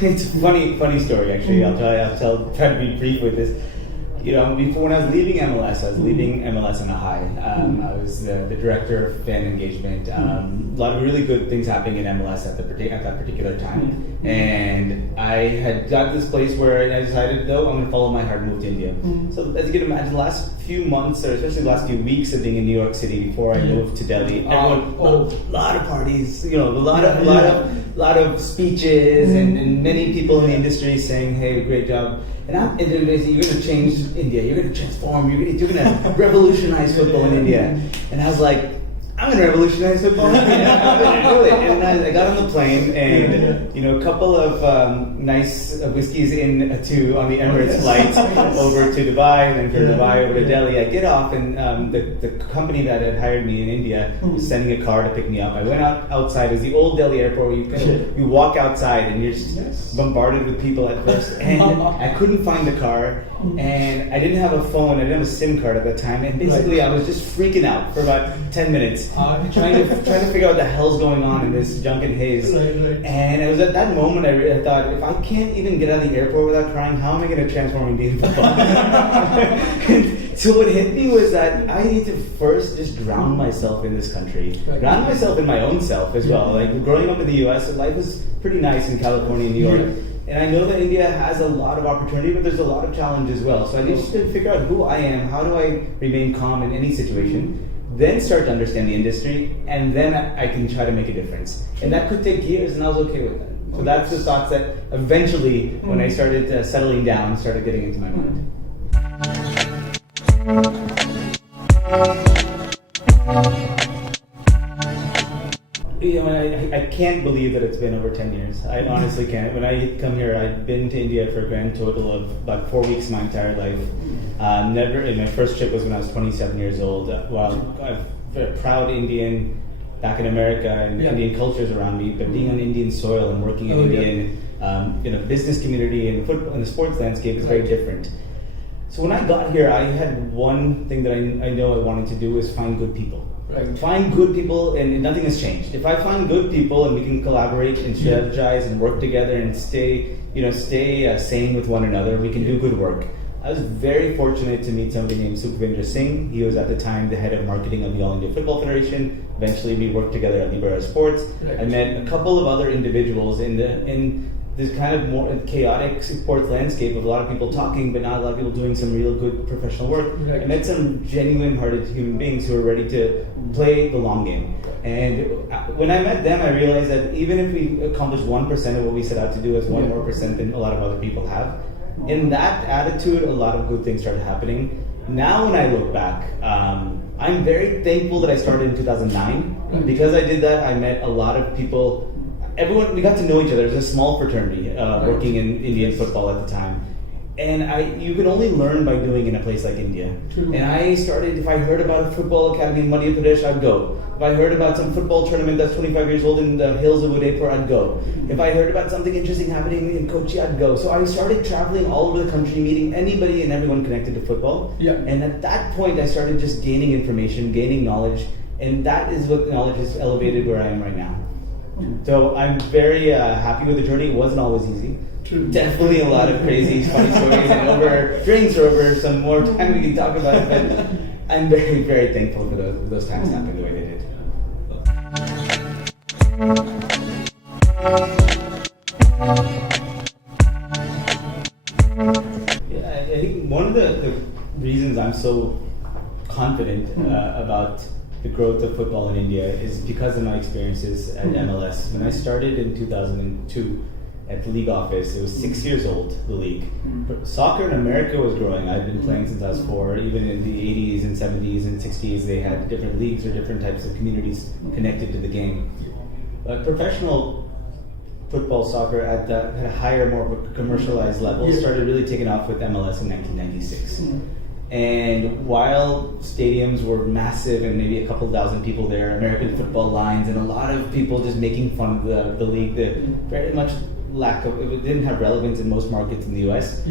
It's a funny story actually. Try to be brief with this. Before when I was leaving MLS, I was leaving MLS on a high. I was the director of fan engagement. A lot of really good things happening in MLS at that particular time. And I had got this place where I decided, though, I'm going to follow my heart and move to India. So as you can imagine, the last few months, or especially the last few weeks of being in New York City before I moved to Delhi, a lot of parties, a lot of speeches, and many people in the industry saying, "Hey, great job." And you're going to change India. You're going to transform. You're going to revolutionize football in India. And I was like, I'm going to revolutionize football in India. I'm going to do it. And I got on the plane, and a couple of nice whiskeys on the Emirates flight over to Dubai, and then from Dubai over to Delhi. I get off, and the company that had hired me in India was sending a car to pick me up. I went outside. It was the old Delhi airport where you walk outside and you're just bombarded with people at first. And I couldn't find the car, and I didn't have a phone. I didn't have a SIM card at the time, and basically I was just freaking out for about 10 minutes. Trying to figure out what the hell's going on in this Junkin haze. And it was at that moment I thought, if I can't even get out of the airport without crying, how am I going to transform Indian football? So what hit me was that I need to first just drown myself in this country, drown myself in my own self as well. Like growing up in the US, life was pretty nice in California and New York. And I know that India has a lot of opportunity, but there's a lot of challenge as well. So I need to figure out who I am, how do I remain calm in any situation, then start to understand the industry, and then I can try to make a difference. And that could take years, and I was okay with that. So that's the thoughts that eventually, when I started settling down, started getting into my mind. I can't believe that it's been over 10 years. I honestly can't. When I come here, I've been to India for a grand total of about 4 weeks my entire life. My first trip was when I was 27 years old. While I'm a proud Indian back in America, and Indian cultures around me, but being on Indian soil and working in Indian business community and football and the sports landscape is very different. So when I got here, I had one thing that I know I wanted to do is find good people. Find good people, and nothing has changed. If I find good people and we can collaborate and strategize and work together and stay sane with one another, we can do good work. I was very fortunate to meet somebody named Sukhvinder Singh. He was at the time the head of marketing of the All India Football Federation. Eventually, we worked together at Libera Sports. I met a couple of other individuals in this kind of more chaotic sports landscape of a lot of people talking, but not a lot of people doing some real good professional work. I met some genuine-hearted human beings who are ready to play the long game. And when I met them, I realized that even if we accomplish 1% of what we set out to do, it's 1% more than a lot of other people have. In that attitude, a lot of good things started happening. Now when I look back, I'm very thankful that I started in 2009. Because I did that, I met a lot of people. We got to know each other. It was a small fraternity working in Indian football at the time. And you can only learn by doing in a place like India. True. And I started, if I heard about a football academy in Madhya Pradesh, I'd go. If I heard about some football tournament that's 25 years old in the hills of Udaipur, I'd go. If I heard about something interesting happening in Kochi, I'd go. So I started traveling all over the country, meeting anybody and everyone connected to football. And at that point, I started just gaining information, gaining knowledge. And that is what knowledge has elevated where I am right now. So I'm very happy with the journey. It wasn't always easy. True. Definitely a lot of crazy, funny stories, and over drinks or over some more time we can talk about it. But I'm very, very thankful for those times happening the way they did. Yeah, I think one of the reasons I'm so confident about the growth of football in India is because of my experiences at MLS. When I started in 2002 at the league office, it was 6 years old, the league. But soccer in America was growing. I'd been playing since I was 4. Even in the 80s and 70s and 60s, they had different leagues or different types of communities connected to the game. But professional football, soccer at a higher, more commercialized level started really taking off with MLS in 1996. And while stadiums were massive and maybe a couple thousand people there, American football lines, and a lot of people just making fun of the league, very much it didn't have relevance in most markets in the US.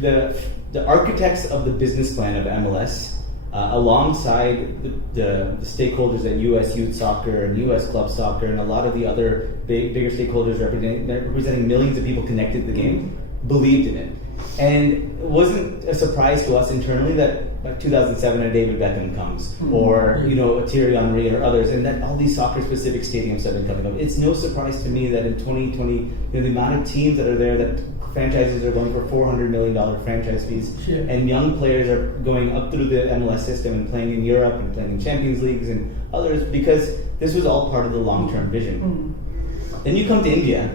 The architects of the business plan of MLS alongside the stakeholders at U.S. Youth Soccer and U.S. Club Soccer and a lot of the other bigger stakeholders representing millions of people connected to the game, believed in it. And it wasn't a surprise to us internally that by 2007 a David Beckham comes, or a Thierry Henry or others, and that all these soccer-specific stadiums have been coming up. It's no surprise to me that in 2020, the amount of teams that are there, that franchises are going for $400 million franchise fees, and young players are going up through the MLS system and playing in Europe and playing in Champions Leagues and others, because this was all part of the long-term vision. Then you come to India,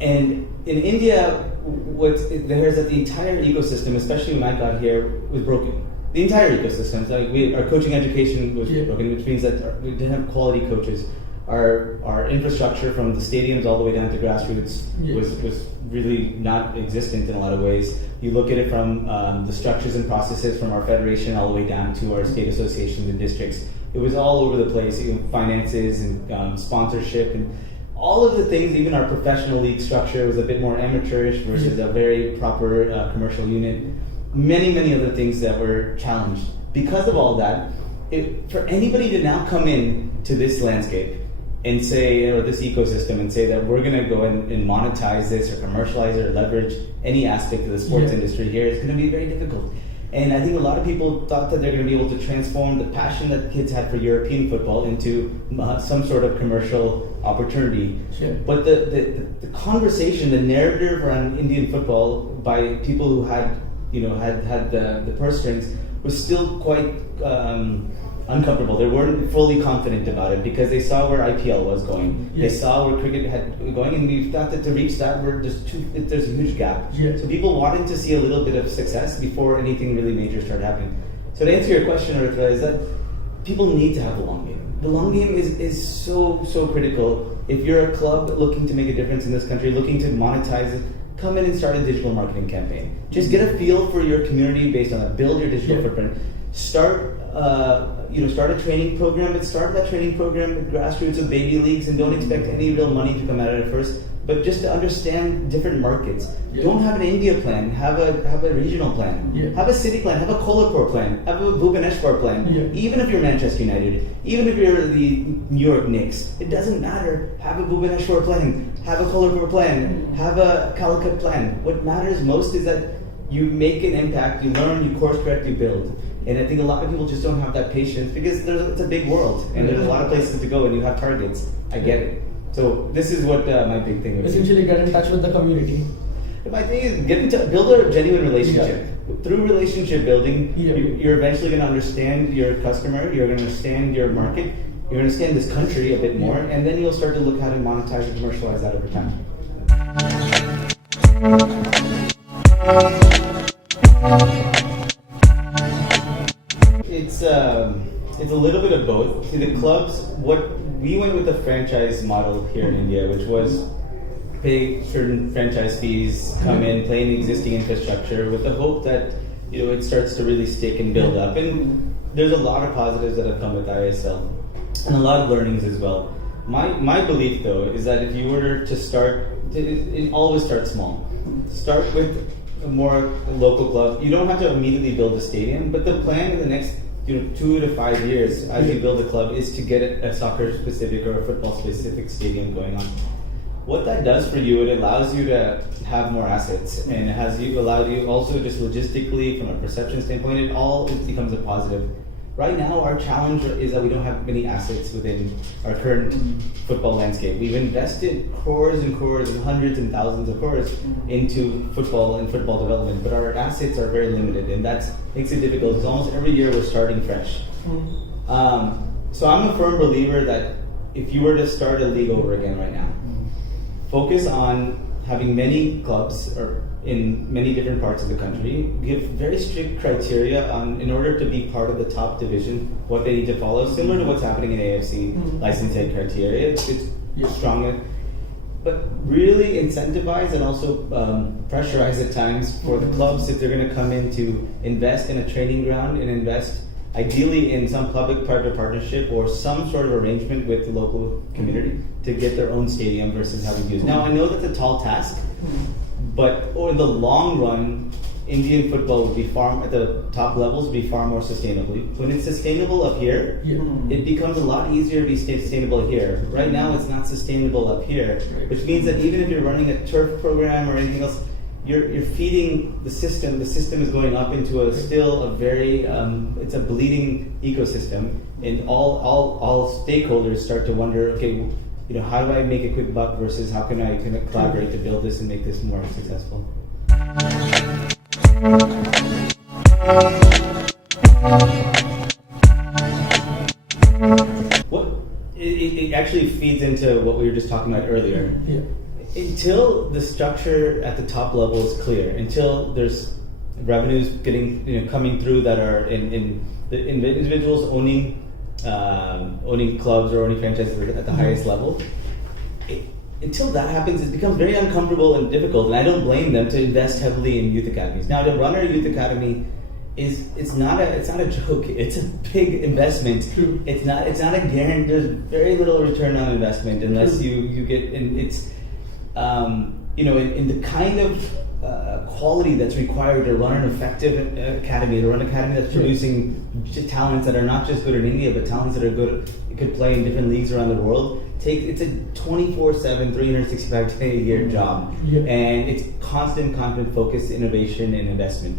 and in India, there's that the entire ecosystem, especially when I got here, was broken. The entire ecosystem. Our coaching education was broken, which means that we didn't have quality coaches. Our infrastructure from the stadiums all the way down to grassroots was really not existent in a lot of ways. You look at it from the structures and processes from our federation all the way down to our state associations and districts. It was all over the place, finances and sponsorship and all of the things. Even our professional league structure was a bit more amateurish versus a very proper commercial unit. Many other things that were challenged. Because of all that, for anybody to now come in to this landscape and say, or this ecosystem, and say that we're going to go and monetize this or commercialize it or leverage any aspect of the sports industry here is going to be very difficult. And I think a lot of people thought that they're going to be able to transform the passion that kids had for European football into some sort of commercial opportunity. But the conversation, the narrative around Indian football by people who had the purse strings was still quite uncomfortable. They weren't fully confident about it because they saw where IPL was going. They saw where cricket had going, and we thought that to reach that, there's a huge gap. So people wanted to see a little bit of success before anything really major started happening. So to answer your question, Aritra, is that people need to have the long game. The long game is so critical. If you're a club looking to make a difference in this country, looking to monetize it, come in and start a digital marketing campaign. Just get a feel for your community based on that. Build your digital footprint. Start a training program, but start that training program with grassroots of baby leagues, and don't expect any real money to come out of it at first. But just to understand different markets. Don't have an India plan. Have a regional plan. Have a city plan. Have a Kolhapur plan. Have a Bhubaneswar plan. Even if you're Manchester United, even if you're the New York Knicks, it doesn't matter. Have a Bhubaneswar plan. Have a Kolhapur plan. Have a Calicut plan. What matters most is that you make an impact. You learn. You course correct. You build. And I think a lot of people just don't have that patience because it's a big world and there's a lot of places to go and you have targets. I get it. So this is what my big thing is. Essentially get in touch with the community. My thing is build a genuine relationship. Through relationship building, you're eventually going to understand your customer, you're going to understand your market, you're going to understand this country a bit more, and then you'll start to look how to monetize and commercialize that over time. It's a little bit of both. See, the clubs, we went with the franchise model here in India, which was pay certain franchise fees, come in, play in the existing infrastructure with the hope that it starts to really stick and build up. And there's a lot of positives that have come with ISL and a lot of learnings as well. My belief though is that if you were to start, it always starts small. Start with a more local club. You don't have to immediately build a stadium, but the plan in the next 2 to 5 years as you build a club is to get a soccer specific or a football specific stadium going on. What that does for you, it allows you to have more assets, and it allowed you also just logistically from a perception standpoint, it becomes a positive. Right now our challenge is that we don't have many assets within our current football landscape. We've invested crores and crores and hundreds and thousands of crores into football and football development, but our assets are very limited, and that makes it difficult because almost every year we're starting fresh. So I'm a firm believer that if you were to start a league over again right now, focus on having many clubs or in many different parts of the country, give very strict criteria in order to be part of the top division, what they need to follow, similar to what's happening in AFC, licensing criteria. It's stronger, but really incentivize and also pressurize at times for the clubs if they're going to come in to invest in a training ground and invest ideally in some public-private partnership or some sort of arrangement with the local community to get their own stadium versus having to use. Now I know that's a tall task, but over the long run, Indian football would be far at the top levels would be far more sustainably. When it's sustainable up here, it becomes a lot easier to be sustainable here. Right now, it's not sustainable up here, which means that even if you're running a turf program or anything else, you're feeding the system. The system is going up into a very it's a bleeding ecosystem, and all stakeholders start to wonder, okay, how do I make a quick buck versus how can I collaborate to build this and make this more successful? It actually feeds into what we were just talking about earlier. Yeah. Until the structure at the top level is clear, until there's revenues coming through that are in the individuals owning clubs or owning franchises at the highest level, until that happens, it becomes very uncomfortable and difficult. And I don't blame them to invest heavily in youth academies. Now, to run a youth academy it's not a joke. It's a big investment. True. It's not a guarantee. There's very little return on investment unless you get. And it's in the kind of quality that's required to run an effective academy, to run an academy that's producing talents that are not just good in India, but talents that are good, could play in different leagues around the world. It's a 24/7, 365-day-a-year job, and it's constant focus, innovation, and investment.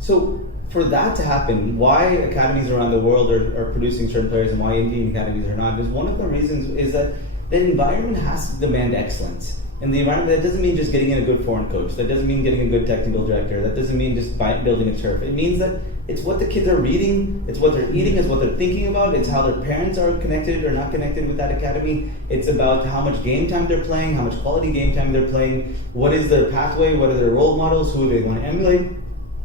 So for that to happen, why academies around the world are producing certain players and why Indian academies are not, is one of the reasons is that the environment has to demand excellence. And the environment, that doesn't mean just getting in a good foreign coach. That doesn't mean getting a good technical director. That doesn't mean just building a turf. It means that it's what the kids are reading, it's what they're eating, it's what they're thinking about, it's how their parents are connected or not connected with that academy. It's about how much game time they're playing, how much quality game time they're playing, what is their pathway, what are their role models, who do they want to emulate.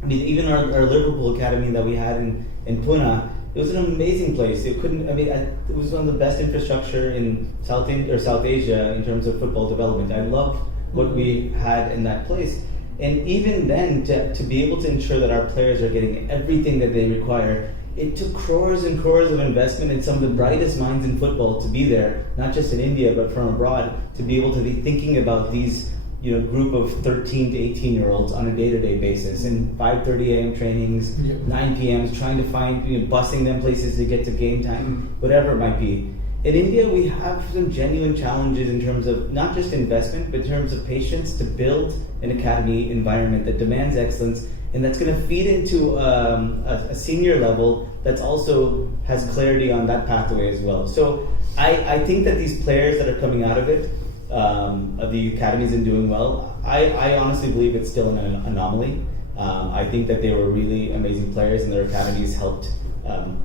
I mean, even our Liverpool academy that we had in Pune, it was an amazing place. It was one of the best infrastructure in South Asia in terms of football development. I love what we had in that place. And even then, to be able to ensure that our players are getting everything that they require, it took crores and crores of investment in some of the brightest minds in football to be there, not just in India, but from abroad, to be able to be thinking about these group of 13 to 18-year-olds on a day-to-day basis, in 5:30 a.m. trainings, 9 p.m.s, trying to find, busing them places to get to game time, whatever it might be. In India, we have some genuine challenges in terms of not just investment, but in terms of patience to build an academy environment that demands excellence and that's going to feed into a senior level that's also has clarity on that pathway as well. So I think that these players that are coming out of it, of the academies and doing well, I honestly believe it's still an anomaly. I think that they were really amazing players, and their academies helped them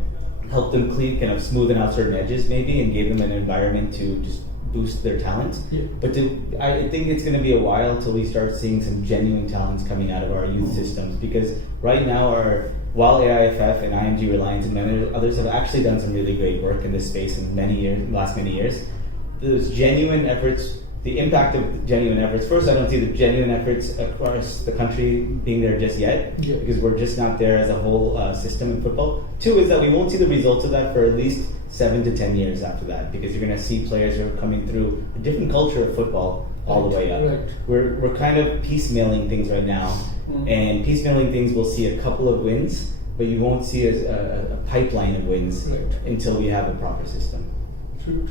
kind of smoothen out certain edges maybe, and gave them an environment to just boost their talent. Yeah. But I think it's going to be a while until we start seeing some genuine talents coming out of our youth systems, because right now while AIFF and IMG Reliance and many others have actually done some really great work in this space in the last many years, those genuine efforts, the impact of genuine efforts. First, I don't see the genuine efforts across the country being there just yet, because we're just not there as a whole system in football. Two is that we won't see the results of that for at least 7 to 10 years after that, because you're going to see players who are coming through a different culture of football all the way up. Right. We're kind of piecemealing things right now, and piecemealing things will see a couple of wins, but you won't see a pipeline of wins until we have a proper system. True.